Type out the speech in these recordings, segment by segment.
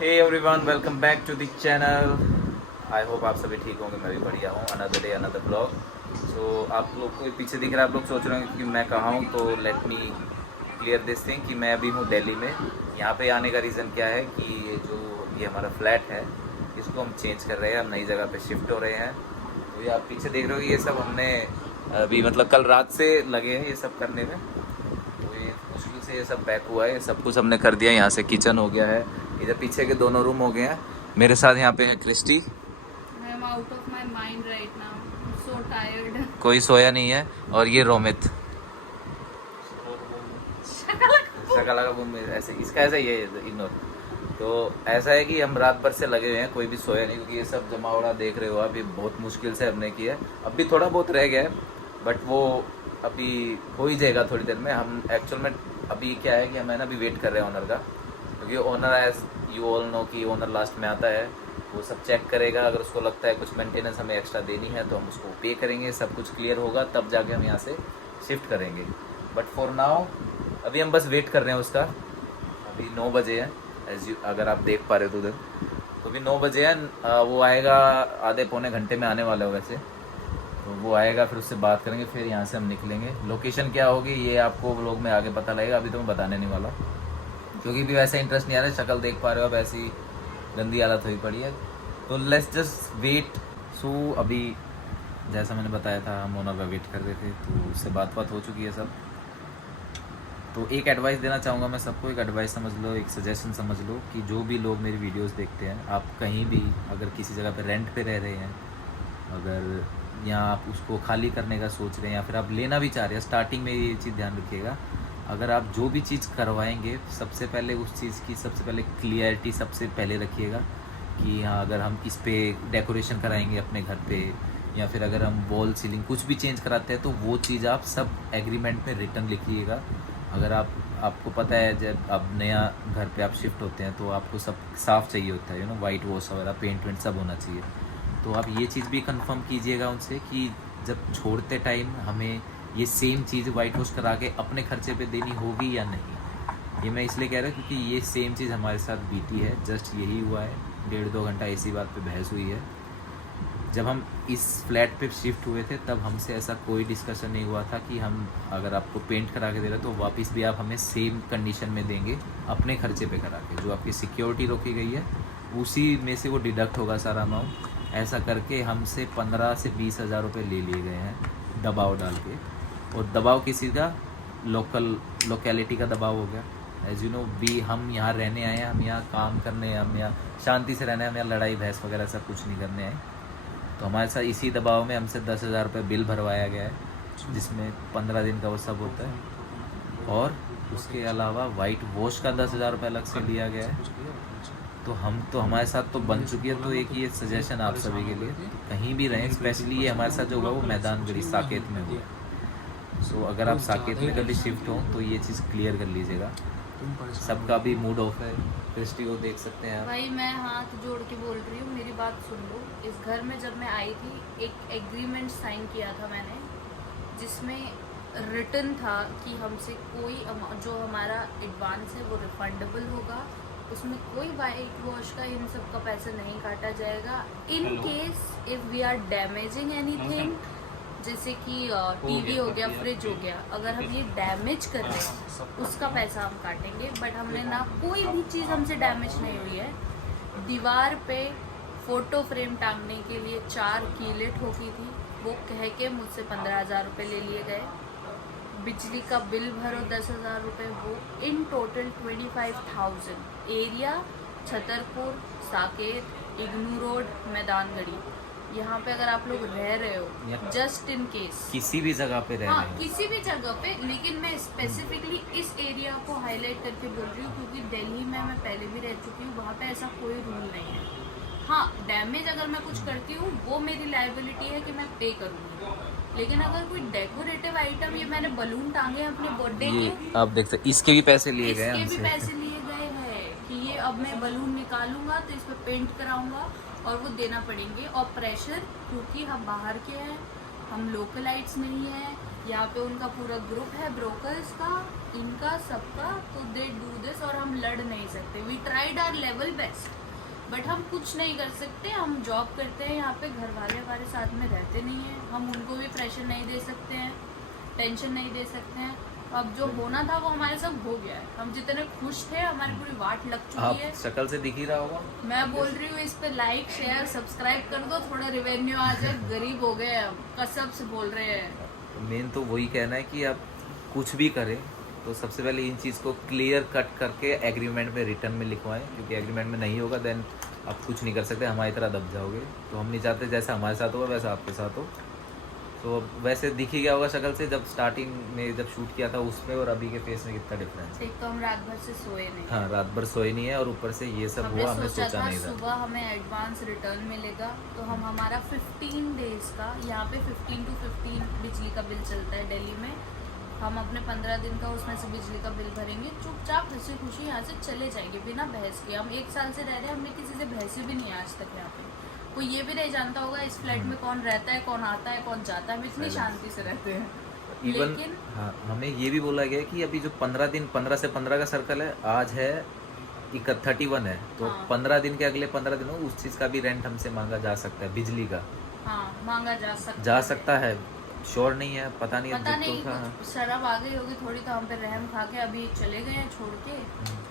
Hey everyone, welcome back to the channel. I hope आप सभी ठीक होंगे, मैं भी बढ़िया हूँ। Another day another blog. So आप लोग को पीछे दिख रहा है, आप लोग सोच रहे होंगे कि मैं कहाँ हूँ, तो let me clear this thing कि मैं अभी हूँ दिल्ली में। यहाँ पे आने का रीज़न क्या है कि ये हमारा फ्लैट है, इसको हम चेंज कर रहे हैं, हम नई जगह पे शिफ्ट हो रहे हैं। तो ये आप पीछे देख रहे हो, ये सब हमने अभी मतलब कल रात से लगे हैं ये सब करने में। तो ये मुश्किल से ये सब पैक हुआ है, सब कुछ हमने कर दिया। यहाँ से किचन हो गया है, इधर पीछे के दोनों रूम हो गए हैं। मेरे साथ यहाँ पे है Christie. I am out of my mind right now. I'm so tired. कोई सोया नहीं है। और ये रोमित शकला का बुम ऐसे इसका ऐसा ही है, इग्नोर। तो ऐसा है कि हम रात भर से लगे हुए हैं, कोई भी सोया नहीं, क्योंकि ये सब जमा वड़ा देख रहे हो आप, ये बहुत मुश्किल से हमने किया है। अब भी थोड़ा बहुत रह गया है, बट वो अभी हो ही जाएगा थोड़ी देर में। हम एक्चुअल में अभी क्या है कि हम है ना अभी वेट कर रहे हैं ओनर का, क्योंकि owner as you all know कि ओनर लास्ट में आता है, वो सब चेक करेगा। अगर उसको लगता है कुछ मेंटेनेंस हमें एक्स्ट्रा देनी है तो हम उसको पे करेंगे, सब कुछ क्लियर होगा तब जाके हम यहाँ से शिफ्ट करेंगे। बट फॉर नाउ अभी हम बस वेट कर रहे हैं उसका। अभी 9 बजे है, एज यू अगर आप देख पा रहे हो तो उधर, तो अभी 9 बजे है। वो आएगा आधे पौने घंटे में आने वाला है वैसे। तो वो आएगा, फिर उससे बात करेंगे, फिर यहाँ से हम निकलेंगे। लोकेशन क्या होगी ये आपको व्लॉग में आगे पता लगेगा, अभी तो मैं बताने नहीं वाला, क्योंकि भी वैसा इंटरेस्ट नहीं आ रहा है। शक्ल देख पा रहे हो आप, ऐसी गंदी हालत हुई पड़ी है। तो लेट्स जस्ट वेट। सो अभी जैसा मैंने बताया था, हम ओनर का वेट कर रहे थे, तो उससे बात हो चुकी है सब। तो एक एडवाइस देना चाहूँगा मैं सबको, एक एडवाइस समझ लो, एक सजेशन समझ लो कि जो भी लोग मेरी वीडियोस देखते हैं, आप कहीं भी अगर किसी जगह पे रेंट पे रह रहे हैं, अगर यहाँ आप उसको खाली करने का सोच रहे हैं या फिर आप लेना भी चाह रहे हैं, स्टार्टिंग में ये चीज़ ध्यान रखिएगा। अगर आप जो भी चीज़ करवाएंगे, सबसे पहले उस चीज़ की सबसे पहले क्लियरिटी सबसे पहले रखिएगा कि हाँ, अगर हम इस पे डेकोरेशन कराएंगे अपने घर पे, या फिर अगर हम वॉल सीलिंग कुछ भी चेंज कराते हैं, तो वो चीज़ आप सब एग्रीमेंट में रिटर्न लिखिएगा। अगर आपको पता है जब आप नया घर पे आप शिफ्ट होते हैं, तो आपको सब साफ़ चाहिए होता है, वाइट वॉश वगैरह, पेंट वेंट सब होना चाहिए। तो आप ये चीज़ भी कंफर्म कीजिएगा उनसे कि जब छोड़ते टाइम हमें ये सेम चीज़ वाइट वॉश करा के अपने खर्चे पे देनी होगी या नहीं। ये मैं इसलिए कह रहा हूँ क्योंकि ये सेम चीज़ हमारे साथ बीती है, जस्ट यही हुआ है। 1.5-2 घंटा इसी बात पे बहस हुई है। जब हम इस फ्लैट पे शिफ्ट हुए थे, तब हमसे ऐसा कोई डिस्कशन नहीं हुआ था कि हम अगर आपको पेंट करा के दे रहे हैं तो वापस भी आप हमें सेम कंडीशन में देंगे अपने खर्चे पे करा के। जो आपकी सिक्योरिटी रोकी गई है उसी में से वो डिडक्ट होगा सारा अमाउंट। ऐसा करके हमसे 15 से 20 हज़ार रुपये ले लिए गए हैं दबाव डाल के। और दबाव किसी का लोकेलिटी का दबाव हो गया। एज यू नो भी हम यहाँ रहने आए हैं, हम यहाँ काम करने, हम यहाँ शांति से रहने, हम यहाँ लड़ाई बहस वगैरह सब कुछ नहीं करने आए। तो हमारे साथ इसी दबाव में हमसे 10,000 रुपये बिल भरवाया गया है, जिसमें 15 दिन का वो सब होता है। और उसके अलावा वाइट वॉश का 10,000 रुपये अलग से लिया गया है। तो हमारे साथ तो बन चुकी है। तो एक ये सजेशन आप सभी के लिए, तो कहीं भी रहें, स्पेशली ये हमारे साथ जो हुआ वो मैदानगढ़ी साकेत में हुआ। सो अगर आप साकेत में कभी शिफ्ट हो तो ये चीज़ क्लियर कर लीजिएगा। सबका भी मूड ऑफ है, क्रिस्टी को देख सकते हैं आप। भाई मैं हाथ जोड़ के बोल रही हूँ, मेरी बात सुन लो। इस घर में जब मैं आई थी, एक एग्रीमेंट साइन किया था मैंने, जिसमें रिटन था कि हमसे कोई जो हमारा एडवांस है वो रिफंडेबल होगा। उसमें कोई वाइट वॉश का इन सब का पैसा नहीं काटा जाएगा। In case if we are damaging anything, जैसे कि टीवी हो गया, फ्रिज हो गया, अगर हम ये डैमेज कर रहे हैं उसका पैसा हम काटेंगे। बट हमने ना, कोई भी चीज़ हमसे डैमेज नहीं हुई है। दीवार पे फ़ोटो फ्रेम टांगने के लिए 4 कीलें ठोकी थी, वो कह के मुझसे 15,000 रुपये ले लिए गए। बिजली का बिल भरो 10,000 रुपये, वो in total 25,000। Area Chhatarpur, Saket, IGNOU road, Maidangarhi. यहाँ पे अगर आप लोग रह रहे हो, जस्ट इन केस किसी भी जगह पे रह रहे हाँ, हैं, किसी भी जगह पे, लेकिन मैं स्पेसिफिकली इस एरिया को हाईलाइट करके बोल रही हूँ क्योंकि दिल्ली में मैं पहले भी रह चुकी हूँ, वहाँ पे ऐसा कोई रूल नहीं है। हाँ, डैमेज अगर मैं कुछ करती हूँ वो मेरी लायबिलिटी है कि मैं पे करूँगी। लेकिन अगर कोई डेकोरेटिव आइटम, ये मैंने बलून टांगे अपने बर्थडे ये के, आप देख सकते, इसके भी पैसे लिए गए इसके भी हमसे। पैसे लिए गए हैं कि ये अब मैं बलून निकालूंगा तो इस पर पेंट कराऊंगा और वो देना पड़ेंगे। और प्रेशर, क्योंकि हम बाहर के हैं, हम लोकलाइट्स नहीं है, यहाँ पे उनका पूरा ग्रुप है ब्रोकर्स का, इनका सबका, तो दे डू दिस, और हम लड़ नहीं सकते। We tried our level best, but हम कुछ नहीं कर सकते। हम जॉब करते हैं यहाँ पे, घर वाले हमारे साथ में रहते नहीं हैं, हम उनको भी प्रेशर नहीं दे सकते हैं, टेंशन नहीं दे सकते हैं। अब जो होना था वो हमारे सब हो गया है। हम जितने खुश थे, हमारी पूरी वाट लग आप चुकी है। शक्ल से दिख ही रहा होगा। मैं बोल रही हूँ इस पे लाइक शेयर सब्सक्राइब कर दो, थोड़ा रिवेन्यू आ जाए। गरीब हो गए हम, कसम से बोल रहे हैं। मेन तो वही कहना है कि आप कुछ भी करें तो सबसे पहले इन चीज़ को क्लियर कट करके एग्रीमेंट में रिटर्न में लिखवाएं, क्योंकि एग्रीमेंट में नहीं होगा देन आप कुछ नहीं कर सकते, हमारी तरह दब जाओगे। तो हम नहीं चाहते जैसा हमारे साथ होगा वैसा आपके साथ हो। तो वैसे दिख ही गया होगा शक्ल से, जब स्टार्टिंग में जब शूट किया था उसमें और अभी के फेस में कितना डिफरेंस है। एक तो हम रात भर से सोए नहीं। हाँ, रात भर सोए नहीं है और ऊपर से ये सब हुआ, हमने सोचा नहीं था। सुबह हमें एडवांस रिटर्न मिलेगा, तो हम हमारा 15 डेज का, यहाँ पे 15 to 15 बिजली का बिल चलता है दिल्ली में। हम अपने 15 दिन का उसमें से बिजली का बिल भरेंगे, चुपचाप हंसी खुशी यहाँ से चले जाएंगे बिना बहस के। हम 1 साल से रह रहे हैं, हमने किसी से बहस भी नहीं आज तक यहाँ पे। कोई ये भी नहीं जानता होगा इस फ्लैट में कौन रहता है, कौन आता है, कौन जाता है। हम इतनी शांति से रहते हैं। इवन लेकिन हाँ, हमें ये भी बोला गया कि अभी जो 15 से 15 का सर्कल है, आज है 31 है, तो हाँ। 15 दिन के अगले 15 दिनों उस चीज़ का भी रेंट हमसे मांगा जा सकता है, बिजली का हाँ, मांगा जा जा सकता है। श्योर नहीं है, पता नहीं पता अब नहीं, तो हाँ। कुछ शराब आ गई होगी थोड़ी, तो हम पे रहम खा के अभी चले गए हैं छोड़ के।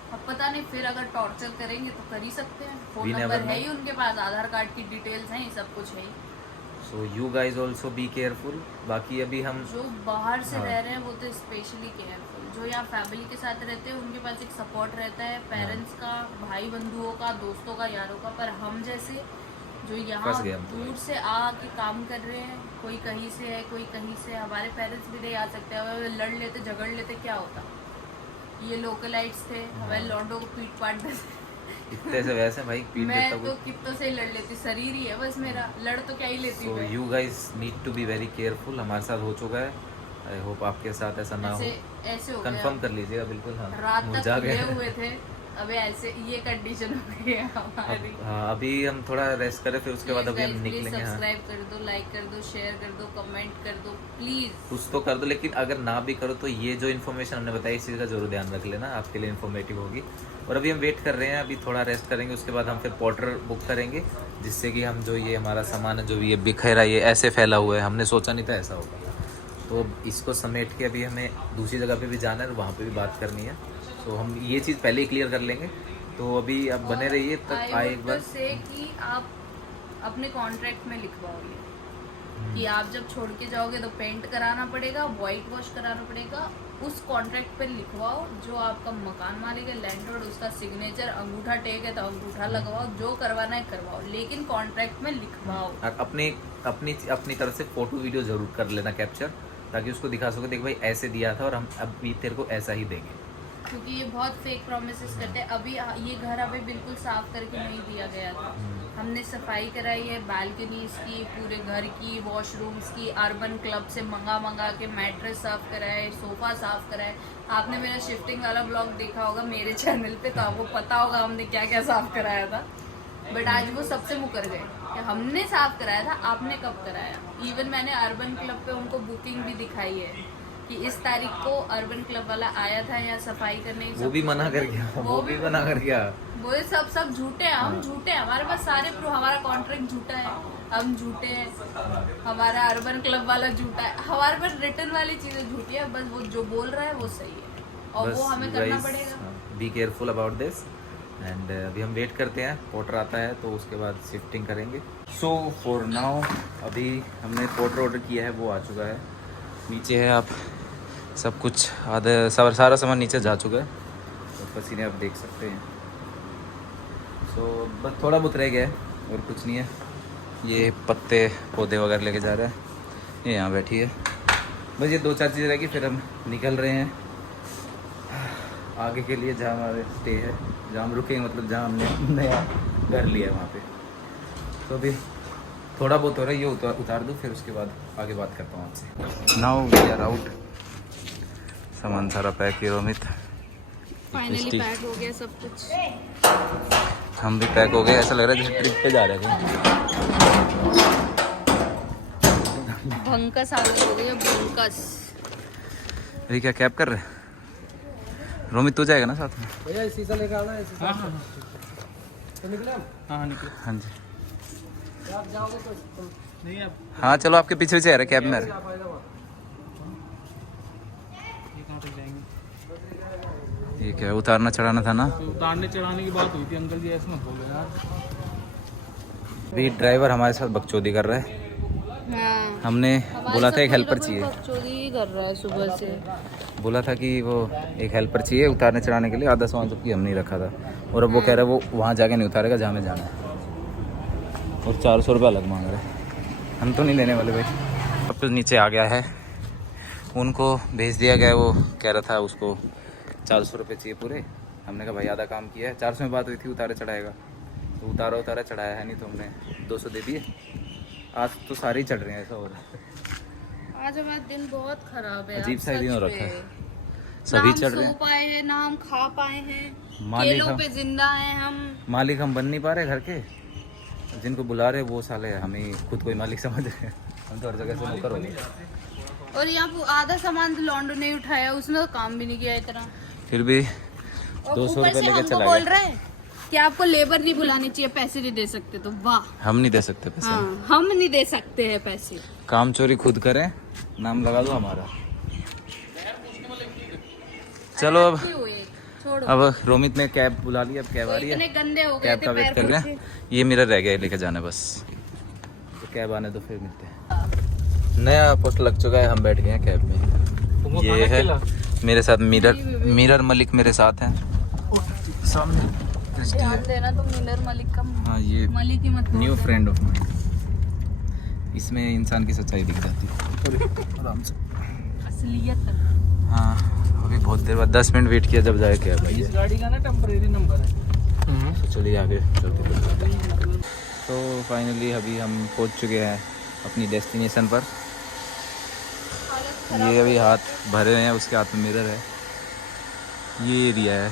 अब पता नहीं फिर अगर टॉर्चर करेंगे तो कर ही सकते हैं। फोन We never नंबर है know. ही उनके पास, आधार कार्ड की डिटेल्स हैं, सब कुछ है ही। So you guys also be careful. बाकी अभी हम जो बाहर से हाँ। रह रहे हैं वो तो स्पेशली केयरफुल। जो यहाँ फैमिली के साथ रहते हैं उनके पास एक सपोर्ट रहता है, पेरेंट्स का, भाई बंधुओं का, दोस्तों का, यारों का। पर हम जैसे जो यहाँ फंस गए हम तो दूर से आके काम कर रहे हैं, कोई कहीं से है, कोई कहीं से। हमारे पेरेंट्स भी नहीं आ सकते, अगर लड़ लेते झगड़ लेते क्या होता। ये लोकलाइट्स थे, हमारे लॉन्डो को पीट पाट देते। इतने से वैसे भाई पीट मैं देता तो कितनों से ही लड़ लेती, शरीर ही है बस मेरा, लड़ तो क्या ही लेती सो मैं। You guys need to be very careful. हमारे साथ हो चुका है, आई होप आपके साथ ऐसा ना हो। ऐसे हो गया। कंफर्म कर लीजिएगा बिल्कुल। हाँ, रात मुरझा तक गए खुले हुए थे, अबे ऐसे ये कंडीशन हो गई है हमारी। हाँ, अभी हम थोड़ा रेस्ट करें, फिर उसके बाद अभी हम निकलेंगे। हाँ, सब्सक्राइब कर दो, लाइक कर दो, शेयर कर दो, कमेंट कर दो प्लीज। कुछ तो कर दो, लेकिन अगर ना भी करो तो ये जो इन्फॉर्मेशन हमने बताई इस चीज़ का जरूर ध्यान रख लेना, आपके लिए इन्फॉर्मेटिव होगी। और अभी हम वेट कर रहे हैं, अभी थोड़ा रेस्ट करेंगे, उसके बाद हम फिर पोर्टर बुक करेंगे, जिससे कि हम जो ये हमारा सामान है जो भी ये बिखेरा, ये ऐसे फैला हुआ है, हमने सोचा नहीं था ऐसा होगा। तो इसको समेट के अभी हमें दूसरी जगह पे भी जाना है, वहाँ पे भी बात करनी है। तो हम ये चीज़ पहले ही क्लियर कर लेंगे। तो अभी आप बने रहिए तक आए एक बार से कि आप अपने कॉन्ट्रैक्ट में लिखवाओ ये कि आप जब छोड़ के जाओगे तो पेंट कराना पड़ेगा, वाइट वॉश कराना पड़ेगा। उस कॉन्ट्रैक्ट पे लिखवाओ, जो आपका मकान मालिक है, लैंडलॉर्ड, उसका सिग्नेचर, अंगूठा टेक है तो अंगूठा लगवाओ, जो करवाना है करवाओ, लेकिन कॉन्ट्रैक्ट में लिखवाओ। और अपनी अपनी तरफ से फोटो वीडियो जरूर कर लेना कैप्चर, ताकि उसको दिखा सको, देख भाई ऐसे दिया था और हम अभी तेरे को ऐसा ही देंगे। क्योंकि ये बहुत फेक प्रोमिसेस करते हैं। अभी ये घर अभी बिल्कुल साफ करके नहीं दिया गया था, हमने सफाई कराई है, बालकनीज की, पूरे घर की, वॉशरूम्स की, अर्बन क्लब से मंगा के मैट्रेस साफ कराए, सोफा साफ कराए। आपने मेरा शिफ्टिंग वाला ब्लॉग देखा होगा मेरे चैनल पे, तो आपको पता होगा हमने क्या क्या साफ कराया था। बट आज वो सबसे मुकर गए कि हमने साफ कराया था, आपने कब कराया। इवन मैंने अर्बन क्लब पे उनको बुकिंग भी दिखाई है कि इस तारीख को अर्बन क्लब वाला आया था यहाँ सफाई करने। वो भी मना कर गया, वो भी मना कर गया। वो सब झूठे हैं, हम झूठे हैं, हमारे पास सारे प्रूफ। हमारा कॉन्ट्रैक्ट झूठा है, हम झूठे हैं, हमारा अर्बन क्लब वाला झूठा है, हमारे पास रिटर्न वाली चीजें झूठी है। बस वो जो बोल रहा है वो सही है और वो हमें करना पड़ेगा। Be careful about this. And अभी हम वेट करते हैं, पोर्टर आता है तो उसके बाद शिफ्टिंग करेंगे। सो फॉर नाउ अभी हमने पोर्टर ऑर्डर किया है, वो आ चुका है, नीचे है। आप सब कुछ आधे सारा सामान नीचे जा चुका है, तो पसीने आप देख सकते हैं। सो बस थोड़ा बहुत रह गया है और कुछ नहीं है। ये पत्ते पौधे वगैरह लेके जा रहा है, ये यहाँ बैठी है। बस ये 2-4 चीज़ें रहेगी, फिर हम निकल रहे हैं आगे के लिए, जहाँ हमारे स्टे है, जहाँ हम रुकेंगे, मतलब जहाँ हमने नया घर लिया है वहाँ पे। तो अभी थोड़ा बहुत हो रहा है, ये उतार दूँ, फिर उसके बाद आगे बात करता हूँ आपसे। नाउ वी आर आउट, सामान सारा पैक किया रोमित, फाइनली पैक हो गया सब कुछ, हम भी पैक हो गए। ऐसा लग रहा है जैसे ट्रिप पे जा रहे थे। भंकस आलू हो गया, भंकस। अरे क्या कैब कर रहे हैं? रोमित तो जाएगा ना साथ में? भैया शीशा लेकर आना है। शीशा तो निकले हम? हाँ निकलो। हाँ जी। आप जाओगे तो नहीं आप हाँ चलो, आपके पीछे से आ रहा है कैब में। आप आएगा वहाँ। ये कहाँ तक जाएंगे? ये क्या उतारना चढ़ाना था ना? तो उतारने चढ़ाने की बात हुई थी अंकल जी, ऐसे मत बोलो यार। अभी ड्राइवर हमारे साथ बकचोदी कर रहा है। हाँ, हमने बोला था एक हेल्पर चाहिए, चोरी ही कर रहा है सुबह से। बोला था कि वो एक हेल्पर चाहिए उतारने चढ़ाने के लिए, आधा सामान जबकि हम नहीं रखा था। और अब वो कह रहा है वो वहाँ जाके नहीं उतारेगा जहाँ में जाना है, और 400 रुपये अलग मांग रहा है। हम तो नहीं देने वाले भाई। अब कुछ नीचे आ गया है, उनको भेज दिया गया है। वो कह रहा था उसको 400 रुपये चाहिए पूरे। हमने कहा भाई आधा काम किया है, 400 में बात हुई थी उतारे चढ़ाएगा, तो उतारा चढ़ाया है नहीं, तो हमने 200 दे दिए। आज तो सारे ही चढ़ रहे हैं, ऐसा हो रहा है। आज हमारा दिन बहुत खराब है, अजीब सा सच दिन हो में। रखा है, ना सभी हम चढ़ सो रहे हैं। पाए हैं, ना हम खा पाए हैं, मालिक केलों हम- पे जिंदा हैं हम। मालिक हम बन नहीं पा रहे घर के, जिनको बुला रहे वो साले हमें खुद कोई मालिक समझ रहे हैं। हम तो हर जगह से नौकर हो गए। और यहाँ पे आधा सामान तो लॉन्डो ने उठाया, उसने तो काम भी नहीं किया इतना। फिर भी और 200 ऊपर रुपये से लेके हमको चला बोल गया। रहे हैं कि आपको लेबर नहीं बुलानी चाहिए, पैसे नहीं दे सकते। तो वाह, हम नहीं दे सकते पैसे। हाँ, हम नहीं दे सकते हैं पैसे। काम चोरी खुद करें, नाम लगा दो हमारा। चलो अब क्यों है? छोड़ो, अब रोमित ने कैब बुला ली, अब कैब आ रही इतने है, गंदे हो गए कैब थे का वेट पैर कर खुद रहे से। हैं। ये मिरर रह गया है लेके जाना बस, तो कैब आने तो फिर मिलते हैं। नया पोस्ट लग चुका है, हम बैठ गए हैं कैब में। ये है मेरे साथ मिरर मलिक मेरे साथ हैं सामने। ध्यान देना तो मिलर मलिक का हाँ, ये मलिक ही मत न्यू फ्रेंड ऑफ माइन। इसमें इंसान की सच्चाई दिख जाती है आराम से। असलियत। हाँ, अभी बहुत देर बाद 10 मिनट वेट किया जब जाए कैब आई इस है। गाड़ी का ना टेम्परेरी नंबर है। तो चलिए आगे चलते चलते। तो फाइनली अभी हम पहुंच चुके हैं अपनी डेस्टिनेशन पर। ये अभी हाथ भरे हैं, उसके हाथ में मिरर है। ये एरिया है।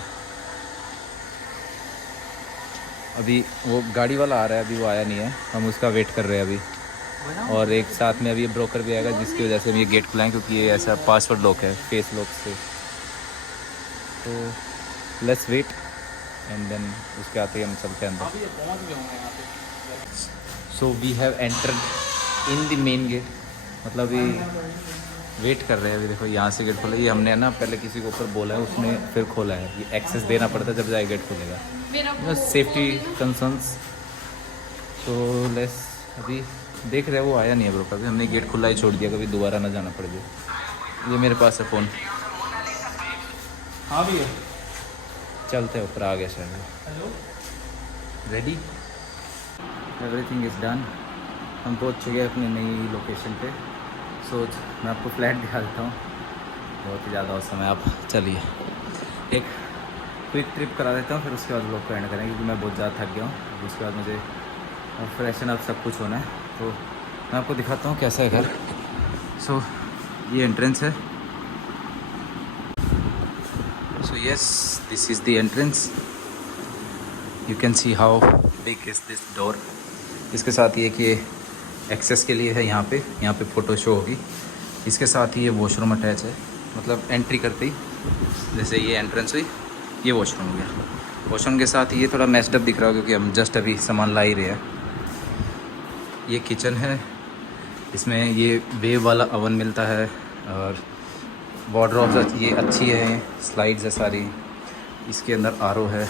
अभी वो गाड़ी वाला आ रहा है, अभी वो आया नहीं है, हम उसका वेट कर रहे हैं अभी। और एक साथ में अभी ब्रोकर भी आएगा, जिसकी वजह से हम ये गेट खुलाएं, क्योंकि ये ऐसा पासवर्ड लॉक है, फेस लॉक से। तो लेट्स वेट एंड देन उसके आते ही हम चलते हैं अंदर। अभी ये पहुंच गए होंगे यहाँ पे। So we have entered in the main gate, मतलब अभी वेट कर रहे हैं। अभी देखो यहाँ से गेट खोला, ये हमने ना पहले किसी को ऊपर बोला है, उसने फिर खोला है। ये एक्सेस देना पड़ता है जब जाए गेट खोलेगा, मेरा सेफ्टी कंसर्न्स। तो लेट्स अभी देख रहे हैं, वो आया नहीं है ब्रो, कभी हमने गेट खुला ही छोड़ दिया, कभी दोबारा ना जाना पड़ जाए। ये मेरे पास है फ़ोन। हाँ भैया। चलते हैं ऊपर, आ गया शायद। Hello. Ready, everything is done. हम पहुंच चुके हैं अपनी नई लोकेशन पे। सोच मैं आपको फ्लैट दिखा देता हूँ, बहुत ही ज़्यादा औसम है। आप चलिए एक क्विक ट्रिप करा देता हूँ, फिर उसके बाद लोग को एंड करेंगे, क्योंकि मैं बहुत ज़्यादा थक गया हूँ। उसके बाद मुझे फ्रेशन अप सब कुछ होना है, तो मैं आपको दिखाता हूँ कैसा है घर। सो ये एंट्रेंस है। So yes, this is the entrance. You can see how big is this door. इसके साथ ये कि एक्सेस के लिए है, यहाँ पे फ़ोटो शो होगी। इसके साथ ही ये वॉशरूम अटैच है, मतलब एंट्री करते ही जैसे ये एंट्रेंस हुई, ये वॉशरूम हो गया। वॉशरूम के साथ ये थोड़ा मैस्ड अप दिख रहा है, क्योंकि हम जस्ट अभी सामान ला ही रहे हैं। ये किचन है, इसमें ये वेव वाला ओवन मिलता है, और वार्डरोब्स ये अच्छी है, स्लाइड्स है सारी। इसके अंदर आरओ है।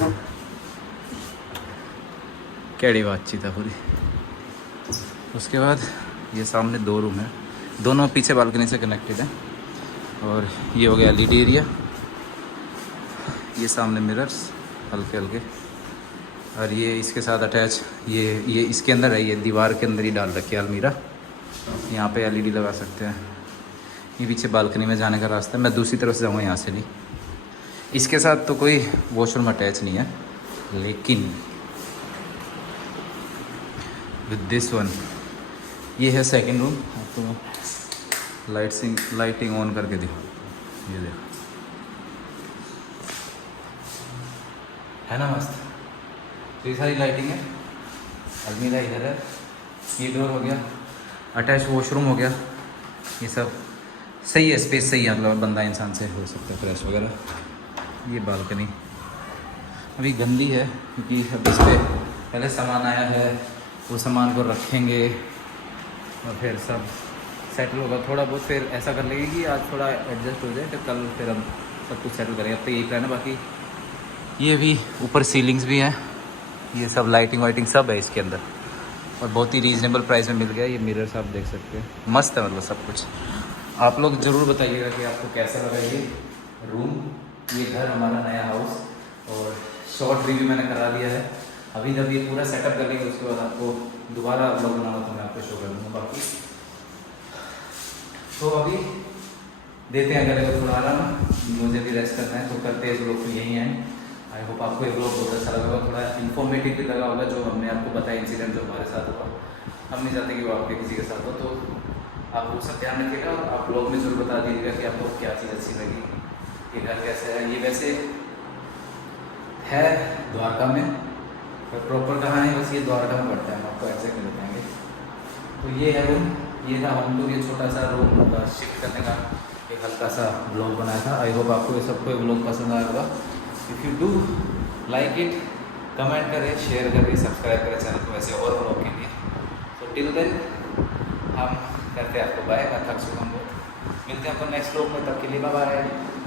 कैडी बातचीत है पूरी। उसके बाद ये सामने 2 रूम है, दोनों पीछे बालकनी से कनेक्टेड है। और ये हो गया एलईडी एरिया। ये सामने मिरर्स हल्के हल्के, और ये इसके साथ अटैच ये इसके अंदर है, ये दीवार के अंदर ही डाल रखी है अलमीरा। यहाँ पे एलईडी लगा सकते हैं। ये पीछे बालकनी में जाने का रास्ता है, मैं दूसरी तरफ से जाऊँगा यहाँ से नहीं। इसके साथ तो कोई वॉशरूम अटैच नहीं है, लेकिन विद दिस वन ये है सेकंड रूम। आपको मैं लाइटिंग ऑन करके दिखाऊँ, ये देखो, है ना मस्त। तो ये सारी लाइटिंग है। अलमीरा इधर है, ये डोर हो गया, अटैच वॉशरूम हो गया। ये सब सही है, स्पेस सही है, मतलब बंदा इंसान से हो सकता है फ्रेश वगैरह। ये बालकनी अभी गंदी है क्योंकि अब इस पर पहले सामान आया है, वो सामान को रखेंगे और फिर सब सेटल होगा थोड़ा बहुत। फिर ऐसा कर लेंगे कि आज थोड़ा एडजस्ट हो जाए, फिर कल फिर हम सब कुछ सेटल करेंगे। अब तो यही प्लान है। बाकी ये भी ऊपर सीलिंग्स भी हैं, ये सब लाइटिंग वाइटिंग सब है इसके अंदर और बहुत ही रीज़नेबल प्राइस में मिल गया। ये मिरर्स आप देख सकते हैं, मस्त है मतलब सब कुछ। आप लोग ज़रूर बताइएगा कि आपको कैसा लगा ये रूम, ये घर हमारा नया हाउस। और शॉर्ट रिव्यू मैंने करा दिया है, अभी जब ये पूरा सेटअप कर लेंगे उसके बाद आपको दोबारा व्लॉग बनाना तो मैं आपको शो कर दूँगा। बाकी तो अभी देते हैं गले को थोड़ा आराम, मुझे भी रेस्ट करना है तो करते हैं। लोग तो यहीं हैं। आई होप आपको ये ब्लॉग बहुत अच्छा लगा होगा, थोड़ा इन्फॉर्मेटिव भी लगा होगा जो हमने आपको बताया इंसिडेंट जो हमारे साथ हुआ। हम नहीं चाहते कि वो आपके किसी के साथ हो, तो आप वो सब ध्यान रखिएगा और आप ब्लॉग में ज़रूर बता दीजिएगा कि आपको क्या चीज़ अच्छी लगी, ये घर कैसे है। ये वैसे है द्वारका में, पर प्रॉपर कहाँ है बस ये द्वारका में पड़ता है, हम आपको एग्जैक्ट नहीं बताएंगे। तो ये है रूम, ये था होम टूर, ये छोटा सा रूम का शिफ्ट करने का एक हल्का सा ब्लॉग बनाया था। आई होप आपको ये सबको ये ब्लॉग पसंद आया होगा। If you do like it, comment करें, शेयर करें, सब्सक्राइब करें चैनल को ऐसे और ब्लॉग के लिए। तो टिल देन हम करते हैं आपको बाय, मैं थक चुका हूँ बहुत। मिलते हैं आपको नेक्स्ट ब्लॉग में, तब के लिए बाय बाय।